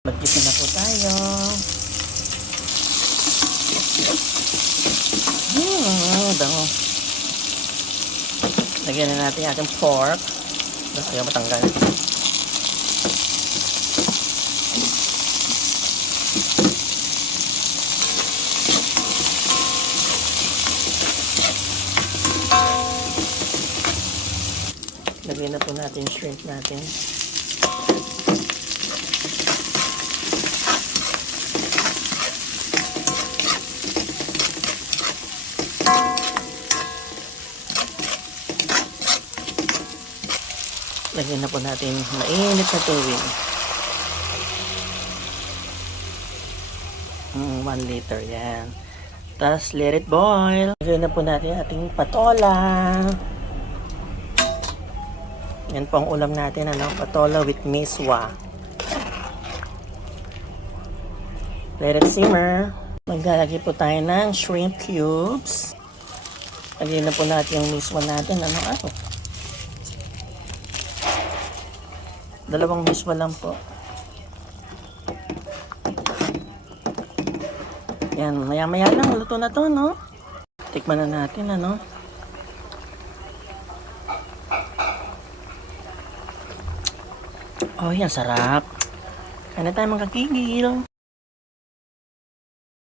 Mag-gisa na po tayo. Hmm, bango. Lagyan na natin ating pork. Basta ayaw matanggal. Lagyan na po natin shrimp natin. Lagyan na po natin mainit na tubig. Mm, 1 liter, yan. Tapos, let it boil. Lagyan na po natin ating patola. Yan po ang ulam natin, ano? Patola with miswa. Let it simmer. Maglalagay po tayo ng shrimp cubes. Lagyan na po natin yung miswa natin, ano? Ano? Dalawang miswa lang po. Yan, maya-maya lang. Luto na to, no? Tikman na natin, ano? Oh, yan, sarap. Kaya na tayo mga kakigil.